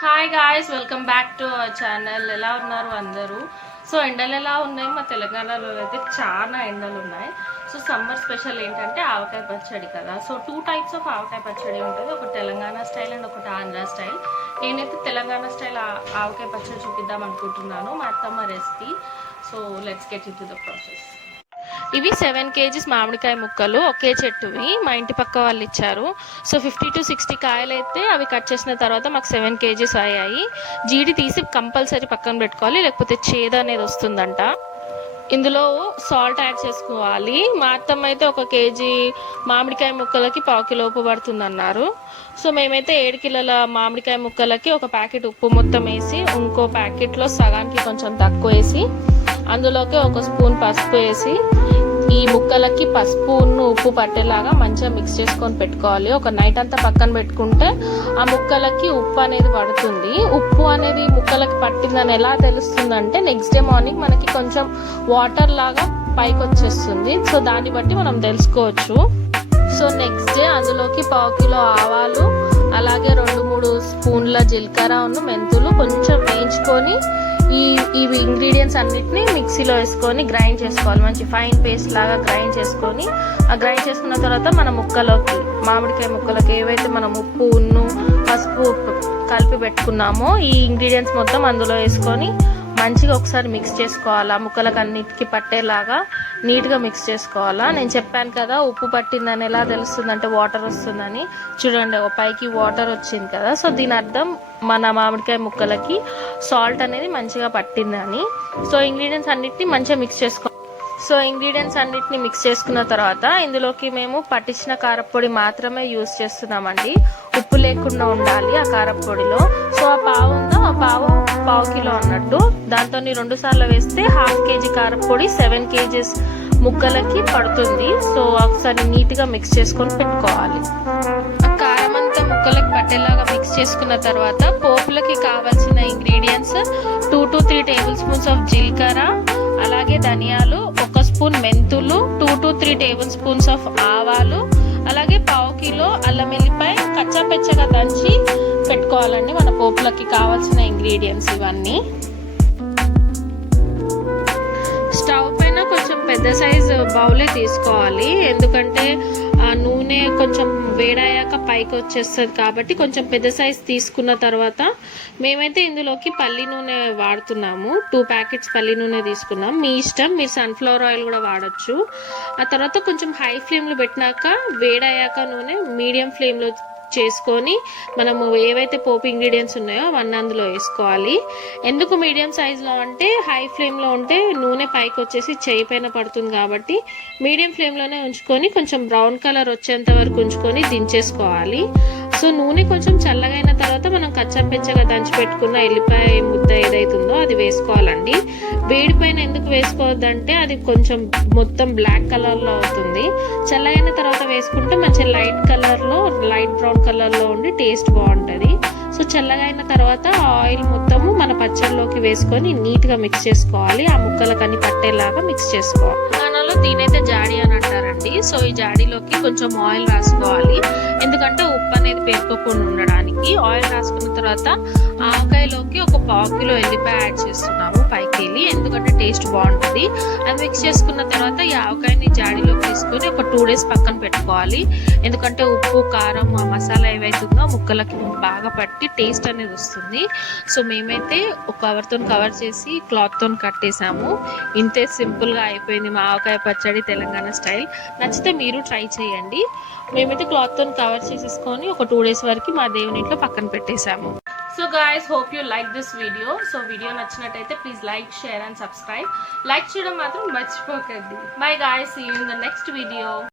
Hi guys, welcome back to our channel. ఎలా ఉన్నారు అందరూ? సో ఎండలు ఎలా ఉన్నాయి? మా తెలంగాణలో అయితే చాలా ఎండలు ఉన్నాయి. సో సమ్మర్ స్పెషల్ ఏంటంటే ఆవకాయ పచ్చడి కదా. సో 2 టైప్స్ ఆఫ్ ఆవకాయ పచ్చడి ఉంటుంది, ఒకటి తెలంగాణ స్టైల్ అండ్ ఒకటి ఆంధ్ర స్టైల్. నేనైతే తెలంగాణ స్టైల్ ఆవకాయ పచ్చడి చూపిద్దాం అనుకుంటున్నాను, మా అత్తమ్మ recipe. So let's get in to the process. ఇవి 7 kgs మామిడికాయ ముక్కలు, ఒకే చెట్టువి, మా ఇంటి పక్క వాళ్ళు ఇచ్చారు. సో 50 to 60 కాయలు అయితే అవి కట్ చేసిన తర్వాత మాకు 7 kgs అయ్యాయి. జీడి తీసి కంపల్సరీ పక్కన పెట్టుకోవాలి, లేకపోతే చేదు అనేది వస్తుందంట. ఇందులో సాల్ట్ యాడ్ చేసుకోవాలి. మా అత్తమ్మ అయితే 1 kg మామిడికాయ ముక్కలకి 1/4 కిలో ఉప్పు పడుతుంది అన్నారు. సో మేమైతే 7 కిలోల మామిడికాయ ముక్కలకి 1 ప్యాకెట్ ఉప్పు మొత్తం వేసి, ఇంకో ప్యాకెట్లో సగానికి కొంచెం తక్కువ వేసి, అందులోకి 1 స్పూన్ పసుపు వేసి, ఈ ముక్కలకి పసుపు ఉప్పు పట్టేలాగా మంచిగా మిక్స్ చేసుకొని పెట్టుకోవాలి. ఒక నైట్ అంతా పక్కన పెట్టుకుంటే ఆ ముక్కలకి ఉప్పు అనేది పడుతుంది. ఉప్పు అనేది ముక్కలకి పట్టిందని ఎలా తెలుస్తుందంటే నెక్స్ట్ డే మార్నింగ్ మనకి కొంచెం వాటర్ లాగా పైకి వచ్చేస్తుంది. సో దాన్ని బట్టి మనం తెలుసుకోవచ్చు. సో నెక్స్ట్ డే అందులోకి 1/4 కిలో ఆవాలు, అలాగే 2-3 స్పూన్ల జీలకర్ర మెంతులు కొంచెం వేయించుకొని ఇవి ఇంగ్రీడియంట్స్ అన్నిటిని మిక్సీలో వేసుకొని గ్రైండ్ చేసుకోవాలి. మంచి ఫైన్ పేస్ట్ లాగా గ్రైండ్ చేసుకొని, ఆ గ్రైండ్ చేసుకున్న తర్వాత మన ముక్కలోకి, మామిడికాయ ముక్కలకి ఏవైతే మనం ఉప్పు పసుపు కలిపి పెట్టుకున్నామో ఈ ఇంగ్రీడియంట్స్ మొత్తం అందులో వేసుకొని మంచిగా ఒకసారి మిక్స్ చేసుకోవాలా. ముక్కలకు అన్నిటికీ పట్టేలాగా నీట్గా మిక్స్ చేసుకోవాలా. నేను చెప్పాను కదా ఉప్పు పట్టిందని ఎలా తెలుస్తుంది అంటే వాటర్ వస్తుందని. చూడండి, పైకి వాటర్ వచ్చింది కదా. సో దీని అర్థం మన మామిడికాయ ముక్కలకి సాల్ట్ అనేది మంచిగా పట్టిందని. సో ఇంగ్రీడియంట్స్ అన్నిటిని మంచిగా మిక్స్ చేసుకోవాలి. సో ఇంగ్రీడియంట్స్ అన్నిటిని మిక్స్ చేసుకున్న తర్వాత ఇందులోకి మేము పట్టించిన కారపొడి మాత్రమే యూజ్ చేస్తున్నామండి. ఉప్పు లేకుండా ఉండాలి ఆ కారపొడిలో. సో ఆ పావు ఉందో ఆ పావు కిలో అన్నట్టు, దాంతో 2 సార్లు వేస్తే 1/2 kg కారపొడి 7 kgs ముక్కలకి పడుతుంది. సో ఒకసారి నీట్గా మిక్స్ చేసుకొని పెట్టుకోవాలి. ఆ కారం అంతా ముక్కలకి పట్టేలాగా మిక్స్ చేసుకున్న తర్వాత పోపులకి కావాల్సిన ingredients 2 to 3 table spoons of జీలకర్ర, అలాగే ధనియాలు, 1 స్పూన్ మెంతులు, 2 to 3 టేబుల్ స్పూన్స్ ఆఫ్ ఆవాలు, అలాగే 1/4 కిలో అల్లం వెల్లిపాయ కచ్చా పెచ్చగా దంచి పెట్టుకోవాలండి. మన పోపులకి కావాల్సిన ఇంగ్రీడియంట్స్ ఇవన్నీ. స్టవ్ పైన కొంచెం పెద్ద సైజు బౌలే తీసుకోవాలి, ఎందుకంటే ఆ నూనె కొంచెం వేడయ్యాక పైకి వచ్చేస్తుంది కాబట్టి కొంచెం పెద్ద సైజు తీసుకున్న తర్వాత మేమైతే ఇందులోకి పల్లి నూనె వాడుతున్నాము. 2 ప్యాకెట్స్ పల్లి నూనె తీసుకున్నాం. మీ ఇష్టం, మీరు సన్ఫ్లవర్ ఆయిల్ కూడా వాడచ్చు. ఆ తర్వాత కొంచెం హై ఫ్లేమ్లో పెట్టినాక వేడయ్యాక నూనె మీడియం ఫ్లేమ్లో చేసుకొని మనము ఏవైతే పోపు ఇంగ్రీడియంట్స్ ఉన్నాయో అవన్నీ అందులో వేసుకోవాలి. ఎందుకు మీడియం సైజులో అంటే హై ఫ్లేమ్లో ఉంటే నూనె పైకి వచ్చేసి చేయి పైన పడుతుంది కాబట్టి మీడియం ఫ్లేమ్లోనే ఉంచుకొని కొంచెం బ్రౌన్ కలర్ వచ్చేంత వరకు ఉంచుకొని దించేసుకోవాలి. సో నూనె కొంచెం చల్లగైన తర్వాత మనం కచ్చపెచ్చగా దంచి పెట్టుకున్న ఎల్లిపాయ ముద్ద ఏదైతుందో అది వేసుకోవాలండి. వేడి పైన ఎందుకు వేసుకోవద్దంటే అది కొంచెం మొత్తం బ్లాక్ కలర్లో అవుతుంది. చల్లగైన తర్వాత వేసుకుంటే మంచి లైట్ బ్రౌన్ కలర్లో ఉండి టేస్ట్ బాగుంటుంది. సో చల్లగైన తర్వాత ఆయిల్ మొత్తము మన పచ్చడిలోకి వేసుకొని నీట్గా మిక్స్ చేసుకోవాలి. ఆ ముక్కలకు అన్ని పట్టేలాగా మిక్స్ చేసుకోవాలి. తెలంగాణలో దీనైతే జాడీ అని అంటారండి. సో ఈ జాడీలోకి కొంచెం ఆయిల్ రాసుకోవాలి, ఎందుకంటే ఉప్పు అనేది పేరుకోకుండా ఉండడానికి. ఆయిల్ రాసుకున్న తర్వాత ఆవకాయలోకి 1/4 కిలో ఎల్లిపాయ యాడ్ చేస్తున్నాము పైకి వెళ్ళి, ఎందుకంటే టేస్ట్ బాగుంటుంది. అది మిక్స్ చేసుకున్న తర్వాత ఈ ఆవకాయని జాడీలోకి తీసుకొని ఒక 2 days పక్కన పెట్టుకోవాలి, ఎందుకంటే ఉప్పు కారం ఆ మసాలా ఏవైతుందో ముక్కలకి బాగా పట్టి టేస్ట్ అనేది వస్తుంది. సో మేమైతే ఒక కవర్తో కవర్ చేసి క్లాత్తో కట్టేసాము. ఇంతే సింపుల్గా అయిపోయింది మా ఆవకాయ పచ్చడి తెలంగాణ స్టైల్. నచ్చితే మీరు ట్రై చేయండి. మేమైతే క్లాత్తో కవర్ చేసేసుకొని ఒక 2 days వరకు మా దేవుని ఇంట్లో పక్కన పెట్టేశాము. So guys, hope you like this video. So video నచ్చినట్టయితే please like, share and subscribe. Like చేయడం మాత్రం మర్చిపోకండి. Bye guys, see you in the next video.